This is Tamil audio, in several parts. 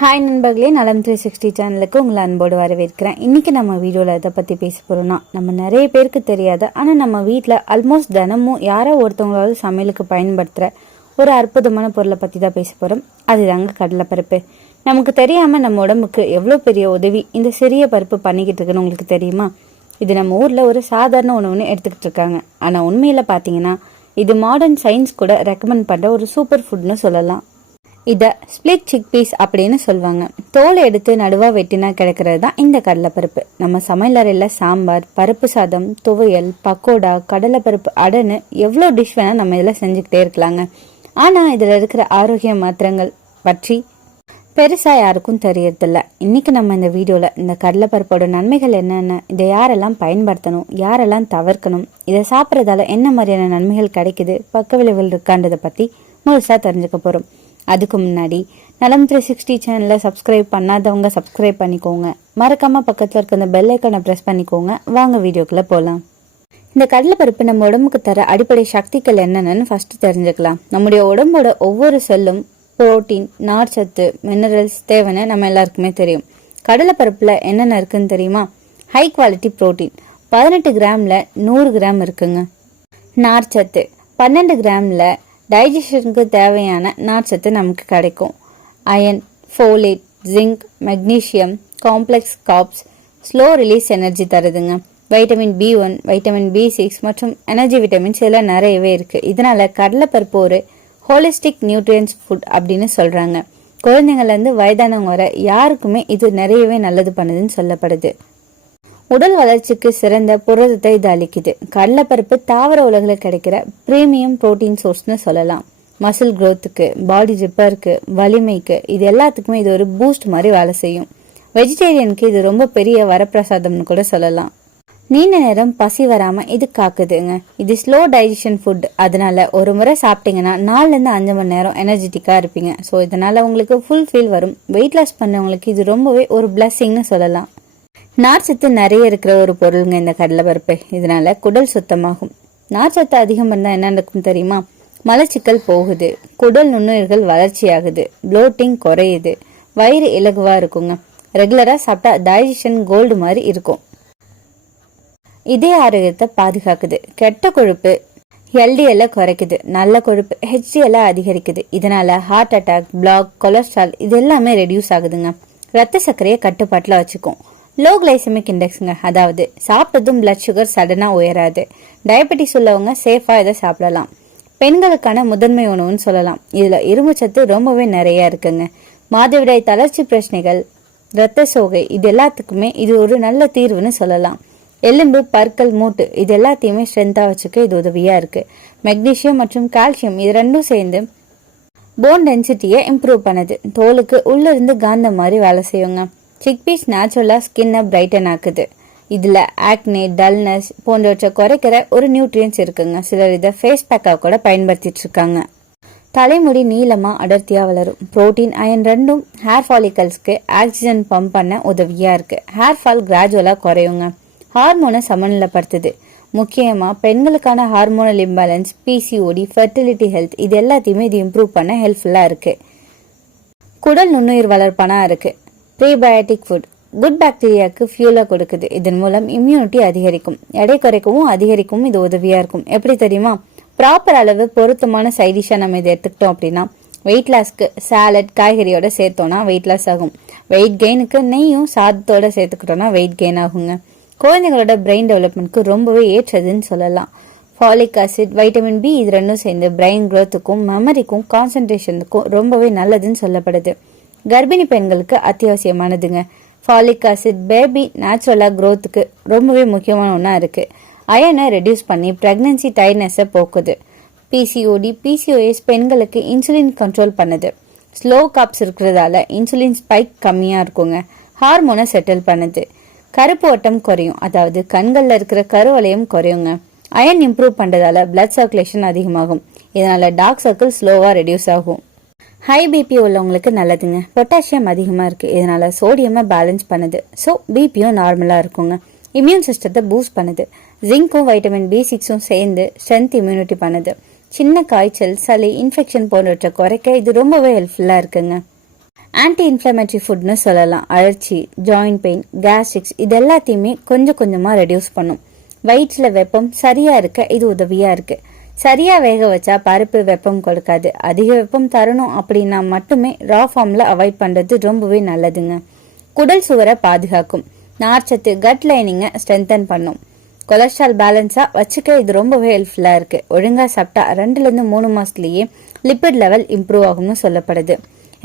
ஹாய் நண்பர்களே. நலம் த்ரீ சிக்ஸ்டி சேனலுக்கு உங்களை அன்போடு வரவேற்கிறேன். இன்றைக்கி நம்ம வீடியோவில் இதை பற்றி பேச போகிறோம்னா நம்ம நிறைய பேருக்கு தெரியாது. ஆனால் நம்ம வீட்டில் ஆல்மோஸ்ட் தினமும் யாரோ ஒருத்தவங்களாவது சமையலுக்கு பயன்படுத்துகிற ஒரு அற்புதமான பொருளை பற்றி தான் பேச போகிறோம் அதுதாங்க கடலைப்பருப்பு. நமக்கு தெரியாமல் நம்ம உடம்புக்கு எவ்வளோ பெரிய உதவி இந்த சிறிய பருப்பு பண்ணிக்கிட்டு இருக்குன்னு உங்களுக்கு தெரியுமா? இது நம்ம ஊரில் ஒரு சாதாரண உணவுன்னு எடுத்துக்கிட்டு இருக்காங்க. ஆனால் உண்மையில் பார்த்தீங்கன்னா இது மாடர்ன் சயின்ஸ் கூட ரெக்கமெண்ட் பண்ணுற ஒரு சூப்பர் ஃபுட்னு சொல்லலாம். இதை ஸ்பிளிட் சிக் பீஸ் அப்படின்னு சொல்லுவாங்க தோலை எடுத்து நடுவாக வெட்டினா கிடைக்கிறது தான் இந்த கடலைப்பருப்பு. நம்ம சமையலறையில் சாம்பார் பருப்பு சாதம் துவையல் பக்கோடா கடலைப்பருப்பு அடன்னு எவ்வளோ டிஷ் வேணால் நம்ம இதில் செஞ்சுக்கிட்டே இருக்கலாங்க. ஆனால் இதில் இருக்கிற ஆரோக்கிய மாத்திரங்கள் பற்றி பெருசாக யாருக்கும் தெரியறதில்ல. இன்றைக்கி நம்ம இந்த வீடியோவில் இந்த கடலைப்பருப்போட நன்மைகள் என்னென்ன இதை யாரெல்லாம் பயன்படுத்தணும் யாரெல்லாம் தவிர்க்கணும் இதை சாப்பிட்றதால என்ன மாதிரியான நன்மைகள் கிடைக்குது பக்க விளைவுகள் இருக்கான்றதை பற்றி முழுசாக தெரிஞ்சுக்க போகிறோம் அதுக்கு முன்னாடி. நலம் த்ரீ சிக்ஸ்டி சேனலை சப்ஸ்கிரைப் பண்ணாதவங்க சப்ஸ்கிரைப் பண்ணிக்கோங்க. மறக்காமல் பக்கத்தில் இருக்க அந்த பெல் ஐக்கனை ப்ரெஸ் பண்ணிக்கோங்க. வாங்க வீடியோக்குள்ளே போகலாம் இந்த கடலைப்பருப்பு நம்ம உடம்புக்கு தர அடிப்படை சக்திகள் என்னென்னு ஃபஸ்ட்டு தெரிஞ்சுக்கலாம். நம்முடைய உடம்போட ஒவ்வொரு செல்லும் புரோட்டீன் நார்ச்சத்து மினரல்ஸ் தேவைன்னு நம்ம எல்லாருக்குமே தெரியும். கடலைப்பருப்பில் என்னென்ன இருக்குன்னு தெரியுமா? ஹை குவாலிட்டி புரோட்டீன் பதினெட்டு கிராமில் நூறு கிராம் இருக்குங்க. நார்ச்சத்து. பன்னெண்டு கிராமில் டைஜஷனுக்கு தேவையான நார்ச்சத்து நமக்கு கிடைக்கும். Iron folate zinc magnesium complex carbs slow release energy தருதுங்க. Vitamin B one vitamin B six மற்றும் எனர்ஜி விட்டமின்ஸ் எல்லாம் நிறையவே இருக்குது இதனால் கடலைப்பருப்பு ஒரு ஹோலிஸ்டிக் நியூட்ரியன்ஸ் ஃபுட் அப்படின்னு சொல்கிறாங்க குழந்தைங்கள்லேருந்து வயதானவங்க வர யாருக்குமே இது நிறையவே நல்லது பண்ணுதுன்னு சொல்லப்படுது. உடல் வளர்ச்சிக்கு சிறந்த புரதத்தை இது அளிக்குது. கடலைப்பருப்பு தாவர உலகில் கிடைக்கிற பிரீமியம் புரோட்டீன் சோர்ஸ்னு சொல்லலாம். மசில் க்ரோத்துக்கு பாடி ரிப்பருக்கு வலிமைக்கு இது எல்லாத்துக்குமே இது ஒரு பூஸ்ட் மாதிரி வேலை செய்யும். வெஜிடேரியனுக்கு இது ரொம்ப பெரிய வரப்பிரசாதம்னு கூட சொல்லலாம். நீண்ட நேரம் பசி வராம இது காக்குதுங்க. இது ஸ்லோ டைஜஷன் ஃபுட் அதனால ஒரு முறை சாப்பிட்டீங்கன்னா நாலுலேருந்து அஞ்சு மணி நேரம் எனர்ஜெட்டிக்காக இருப்பீங்க. ஸோ இதனால உங்களுக்கு ஃபுல் ஃபீல் வரும். வெயிட் லாஸ் பண்ணவங்களுக்கு இது ரொம்பவே ஒரு பிளஸ்ஸிங்னு சொல்லலாம். நார்ச்சத்து நிறைய இருக்கிற ஒரு பொருளுங்க இந்த கடலைப்பருப்பு. இதனால குடல் சுத்தமாகும். நார்ச்சத்து அதிகம் இருந்தால் என்ன நடக்கும் தெரியுமா? மலச்சிக்கல் போகுது. குடல் நுண்ணுயிர்கள் வளர்ச்சி ஆகுது ப்ளோட்டிங் குறையுது. வயிறு இலகுவாக இருக்குங்க. ரெகுலராக சாப்பிட்டா டைஜஷன் கோல்டு மாதிரி இருக்கும். இதே ஆரோக்கியத்தை பாதுகாக்குது. கெட்ட கொழுப்பு எல்டிஎல்ல குறைக்குது. நல்ல கொழுப்பு ஹெச்டிஎல்ல அதிகரிக்குது. இதனால ஹார்ட் அட்டாக் பிளாக் கொலஸ்ட்ரால் இது எல்லாமே ரெடியூஸ் ஆகுதுங்க. ரத்த சர்க்கரையை கட்டுப்பாட்டில் வச்சுக்கும். லோ கிளைசமிக் இண்டெக்ஸுங்க அதாவது சாப்பிட்டதும் பிளட் சுகர் சடனாக உயராது. டயபெட்டிஸ் உள்ளவங்க சேஃபாக இதை சாப்பிடலாம். பெண்களுக்கான முதன்மை உணவுன்னு சொல்லலாம். இதில் இரும்புச்சத்து ரொம்பவே நிறையா இருக்குங்க. மாதவிடாய் தளர்ச்சி பிரச்சனைகள் இரத்த சோகை இது எல்லாத்துக்குமே இது ஒரு நல்ல தீர்வுன்னு சொல்லலாம். எலும்பு பற்கள் மூட்டு இது எல்லாத்தையுமே ஸ்ட்ரென்த்தாக வச்சுக்க இது உதவியாக இருக்குது மெக்னீஷியம் மற்றும் கால்சியம் இது ரெண்டும் சேர்ந்து போன் டென்சிட்டியை இம்ப்ரூவ் பண்ணுது. தோலுக்கு உள்ளிருந்து இருந்து மாதிரி வேலை செய்யுங்க. சிக்பீஸ் நேச்சுரலாக ஸ்கின்னை பிரைட்டன் ஆக்குது. இதில் ஆக்னே டல்னஸ் போன்றவற்றை குறைக்கிற ஒரு நியூட்ரியன்ஸ் இருக்குங்க. சிலர் இதை ஃபேஸ் பேக்காக கூட பயன்படுத்திட்டு இருக்காங்க. தலைமுடி நீளமாக அடர்த்தியாக வளரும். புரோட்டீன் அயன் ரெண்டும் ஹேர் ஃபாலிக்கல்ஸ்க்கு ஆக்சிஜன் பம்ப் பண்ண உதவியாக இருக்குது ஹேர் ஃபால் கிராஜுவலாக குறையுங்க. ஹார்மோனை சமநிலைப்படுத்துது. முக்கியமாக பெண்களுக்கான hormonal imbalance PCOD fertility health இது எல்லாத்தையுமே இது இம்ப்ரூவ் பண்ண ஹெல்ப்ஃபுல்லாக இருக்குது குடல் நுண்ணுயிர் வளர்ப்பனாக இருக்குது ப்ரீபயோட்டிக் ஃபுட். குட் பாக்டீரியாவுக்கு ஃபியூலை கொடுக்குது. இதன் மூலம் இம்யூனிட்டி அதிகரிக்கும். எடை குறைக்கவும் அதிகரிக்கவும் இது உதவியாக இருக்கும். எப்படி தெரியுமா? ப்ராப்பர் அளவு பொருத்தமான சைடிஷாக நம்ம இதை எடுத்துக்கிட்டோம் அப்படின்னா வெயிட் லாஸ்க்கு சாலட் காய்கறியோட சேர்த்தோன்னா வெயிட் லாஸ் ஆகும். வெயிட் கெயினுக்கு நெய்யும் சாதத்தோட சேர்த்துக்கிட்டோம்னா வெயிட் கெயின் ஆகுங்க. குழந்தைங்களோட பிரெயின் டெவலப்மெண்ட்க்கு ரொம்பவே ஏற்றதுன்னு சொல்லலாம். ஃபாலிக் ஆசிட் வைட்டமின் பி இது ரெண்டும் சேர்ந்து பிரெயின் க்ரோத்துக்கும் மெமரிக்கும் கான்சன்ட்ரேஷனுக்கும் ரொம்பவே நல்லதுன்னு சொல்லப்படுது. கர்ப்பிணி பெண்களுக்கு அத்தியாவசியமானதுங்க. ஃபாலிக் ஆசிட் பேபி நேச்சுரலாக க்ரோத்துக்கு ரொம்பவே முக்கியமான ஒன்றா இருக்குது அயனை ரெடியூஸ் பண்ணி ப்ரெக்னன்சி டைட்னஸை போக்குது. பிசிஓடி பிசிஓஎஸ் பெண்களுக்கு இன்சுலின் கண்ட்ரோல் பண்ணுது. ஸ்லோ காப்ஸ் இருக்கிறதால இன்சுலின் ஸ்பைக் கம்மியாக இருக்குங்க. ஹார்மோனை செட்டில் பண்ணுது. கருப்பு ஓட்டம் குறையும். அதாவது கண்களில் இருக்கிற கருவளையம் குறையுங்க. அயன் இம்ப்ரூவ் பண்ணுறதால பிளட் சர்க்குலேஷன் அதிகமாகும். இதனால் டார்க் சர்க்கிள் ஸ்லோவாக ரெடியூஸ் ஆகும். ஹை பிபி உள்ளவங்களுக்கு நல்லதுங்க. பொட்டாசியம் அதிகமாக இருக்குது இதனால் சோடியமை பேலன்ஸ் பண்ணுது. ஸோ பிபியும் நார்மலாக இருக்குங்க. இம்யூன் சிஸ்டத்தை பூஸ்ட் பண்ணுது. ஜிங்க்கும் வைட்டமின் பி சிக்ஸும் சேர்ந்து ஸ்ட்ரென்த் இம்யூனிட்டி பண்ணுது. சின்ன காய்ச்சல் சளி இன்ஃபெக்ஷன் போன்றவற்றை குறைக்க இது ரொம்பவே ஹெல்ப்ஃபுல்லாக இருக்குங்க. ஆன்டி இன்ஃப்ளமேட்ரி ஃபுட்னு சொல்லலாம். அழற்சி ஜாயிண்ட் பெயின் கேஸ்ட்ரிக்ஸ் இது எல்லாத்தையுமே கொஞ்சம் கொஞ்சமாக ரெடியூஸ் பண்ணும். வயிற்றில் வெப்பம் சரியாக இருக்க இது உதவியாக இருக்குது சரியாக வேக வச்சா பருப்பு வெப்பம் கொடுக்காது. அதிக வெப்பம் தரணும் அப்படின்னா மட்டுமே ரா ஃபார்மில் அவாய்ட் பண்ணுறது ரொம்பவே நல்லதுங்க. குடல் சுவரை பாதுகாக்கும். நார்ச்சத்து கட் லைனிங்கை ஸ்ட்ரென்தன் பண்ணும். கொலஸ்ட்ரால் பேலன்ஸாக வச்சுக்க இது ரொம்பவே ஹெல்ப்ஃபுல்லாக இருக்குது ஒழுங்காக சாப்பிட்டா ரெண்டுலேருந்து மூணு மாதத்துலேயே லிப்பிட் லெவல் இம்ப்ரூவ் ஆகும்னு சொல்லப்படுது.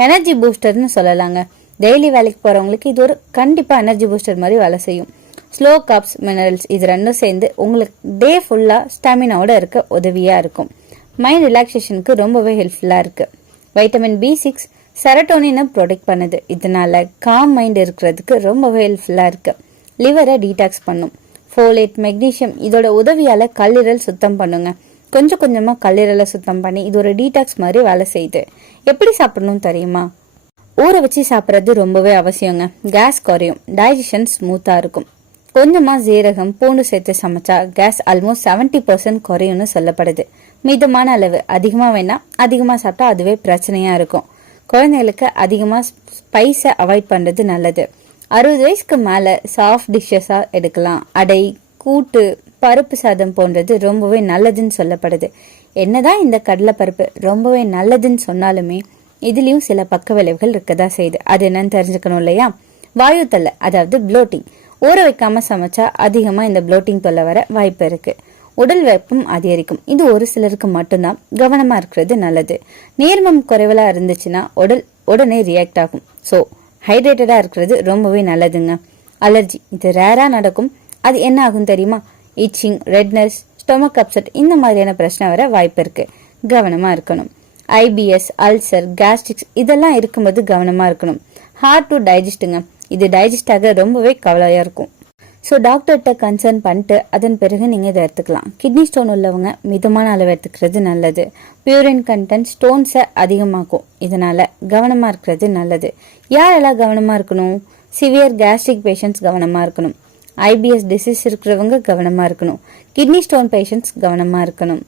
எனர்ஜி பூஸ்டர்னு சொல்லலாங்க. டெய்லி வேலைக்கு போகிறவங்களுக்கு இது ஒரு கண்டிப்பாக எனர்ஜி பூஸ்டர் மாதிரி வேலை செய்யும். ஸ்லோ காப்ஸ் மினரல்ஸ் இது ரெண்டும் சேர்ந்து உங்களுக்கு டே ஃபுல்லாக ஸ்டாமினாவோட இருக்க உதவியாக இருக்கும். மைண்ட் ரிலாக்ஸேஷனுக்கு ரொம்பவே ஹெல்ப்ஃபுல்லாக இருக்குது வைட்டமின் பி சிக்ஸ் செரட்டோனினை ப்ரொடெக்ட் பண்ணுது. இதனால காம் மைண்ட் இருக்கிறதுக்கு ரொம்பவே ஹெல்ப்ஃபுல்லாக இருக்குது லிவரை டீடாக்ஸ் பண்ணும். ஃபோலேட் மெக்னீஷியம் இதோட உதவியால் கல்லீரல் சுத்தம் பண்ணுங்க. கொஞ்சம் கொஞ்சமாக கல்லீரலை சுத்தம் பண்ணி இது ஒரு டீடாக்ஸ் மாதிரி வேலை செய்யுது. எப்படி சாப்பிடணும் தெரியுமா? ஊற வச்சு சாப்பிட்றது ரொம்பவே அவசியங்க. கேஸ் குறையும். டைஜஷன் ஸ்மூத்தாக இருக்கும். கொஞ்சமாக ஜீரகம் பூண்டு சேர்த்து சமைச்சா கேஸ் ஆல்மோஸ்ட் செவன்ட்டி பர்சன்ட் குறையும்னு சொல்லப்படுது. மிதமான அளவு அதிகமாக வேணால் அதிகமாக சாப்பிட்டா அதுவே பிரச்சனையாக இருக்கும். குழந்தைகளுக்கு அதிகமாக ஸ்பைஸை அவாய்ட் பண்ணுறது நல்லது. அறுபது வயசுக்கு மேலே சாஃப்ட் டிஷ்ஷஸாக எடுக்கலாம். அடை கூட்டு பருப்பு சாதம் போன்றது ரொம்பவே நல்லதுன்னு சொல்லப்படுது. என்னதான் இந்த கடலைப்பருப்பு ரொம்பவே நல்லதுன்னு சொன்னாலுமே இதுலேயும் சில பக்க விளைவுகள் இருக்கதா செய்யுது. அது என்னன்னு தெரிஞ்சுக்கணும் இல்லையா? வாயு தொல்லை அதாவது ப்ளோட்டிங் ஊற வைக்காமல் சமைச்சா அதிகமாக இந்த ப்ளோட்டிங் தொல்லை வர வாய்ப்பு இருக்கு. உடல் வெப்பம் அதிகரிக்கும். இது ஒரு சிலருக்கு மட்டும்தான் கவனமா இருக்கிறது நல்லது. நீர்மம் குறைவலா இருந்துச்சுன்னா உடல் உடனே ரியாக்ட் ஆகும். ஸோ ஹைட்ரேட்டடா இருக்கிறது ரொம்பவே நல்லதுங்க. அலர்ஜி இது ரேரா நடக்கும். அது என்ன ஆகும் தெரியுமா? இச்சிங் ரெட்னஸ் ஸ்டொமக் அப்செட் இந்த மாதிரியான பிரச்சனை வர வாய்ப்பு இருக்கு. கவனமா இருக்கணும். ஐபிஎஸ் அல்சர் கேஸ்ட்ரிக்ஸ் இதெல்லாம் இருக்கும்போது கவனமா இருக்கணும். ஹார்ட் டு டைஜஸ்ட்டுங்க இது டைஜஸ்ட் ஆக ரொம்பவே கவலையா இருக்கும். ஸோ டாக்டர்கிட்ட கன்சர்ன் பண்ணிட்டு அதன் பிறகு நீங்கள் இதை எடுத்துக்கலாம். கிட்னி ஸ்டோன் உள்ளவங்க மிதமான அளவு எடுத்துக்கிறது நல்லது. பியூரின் கண்டென்ட் ஸ்டோன்ஸை அதிகமாக்கும். இதனால் கவனமாக இருக்கிறது நல்லது. யாரெல்லாம் கவனமாக இருக்கணும்? சிவியர் கேஸ்ட்ரிக் பேஷண்ட்ஸ் கவனமாக இருக்கணும். ஐபிஎஸ் டிசீஸ் இருக்கிறவங்க கவனமாக இருக்கணும். கிட்னி ஸ்டோன் பேஷண்ட்ஸ் கவனமாக இருக்கணும்.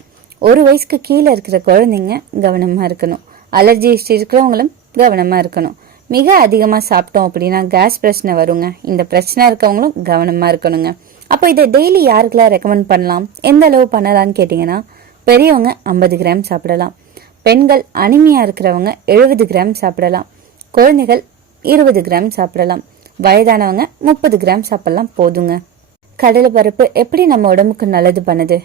ஒரு வயசுக்கு கீழே இருக்கிற குழந்தைங்க கவனமாக இருக்கணும். அலர்ஜி ஹிஸ்ட்ரி இருக்கிறவங்களும் கவனமாக இருக்கணும். மிக அதிகமாக சாப்பிட்டோம் அப்படின்னா கேஸ் பிரச்சனை வருங்க. இந்த பிரச்சனை இருக்கவங்களும் கவனமாக இருக்கணுங்க. அப்போ இதை டெய்லி யாருக்கெல்லாம் ரெக்கமெண்ட் பண்ணலாம்? எந்த அளவு பண்ணலாம்னு கேட்டிங்கன்னா பெரியவங்க ஐம்பது கிராம் சாப்பிடலாம். பெண்கள் அனிமையாக இருக்கிறவங்க எழுபது கிராம் சாப்பிடலாம். குழந்தைகள் இருபது கிராம் சாப்பிடலாம். வயதானவங்க முப்பது கிராம் சாப்பிடலாம் போதுங்க. கடலை பருப்பு எப்படி நம்ம உடம்புக்கு நல்லது பண்ணுது?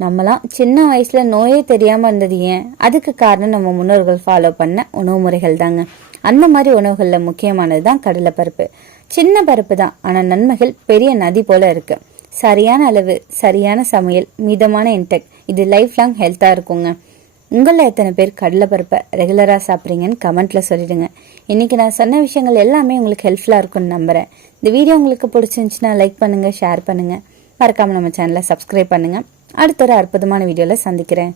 நம்மலாம் சின்ன வயசுல நோயே தெரியாம இருந்தது ஏன்? அதுக்கு காரணம் நம்ம முன்னோர்கள் ஃபாலோ பண்ண உணவு முறைகள் தாங்க. அந்த மாதிரி உணவுகளில் முக்கியமானது தான் கடலைப்பருப்பு. சின்ன பருப்பு தான் ஆனால் நன்மைகள் பெரிய நதி போல இருக்கு. சரியான அளவு சரியான சமையல் மிதமான இன்டெக் இது லைஃப் லாங் ஹெல்த்தாக இருக்குங்க. உங்களில் எத்தனை பேர் கடலைப்பருப்பை ரெகுலராக சாப்பிட்றீங்கன்னு கமெண்ட்ல சொல்லிடுங்க. இன்னைக்கு நான் சொன்ன விஷயங்கள் எல்லாமே உங்களுக்கு ஹெல்ப்ஃபுல்லாக இருக்கும்னு நம்புகிறேன் இந்த வீடியோ உங்களுக்கு பிடிச்சிருந்துச்சுன்னா லைக் பண்ணுங்கள் ஷேர் பண்ணுங்கள் மறக்காமல் நம்ம சேனலை சப்ஸ்கிரைப் பண்ணுங்க. அடுத்த ஒரு அற்புதமான வீடியோவில் சந்திக்கிறேன்.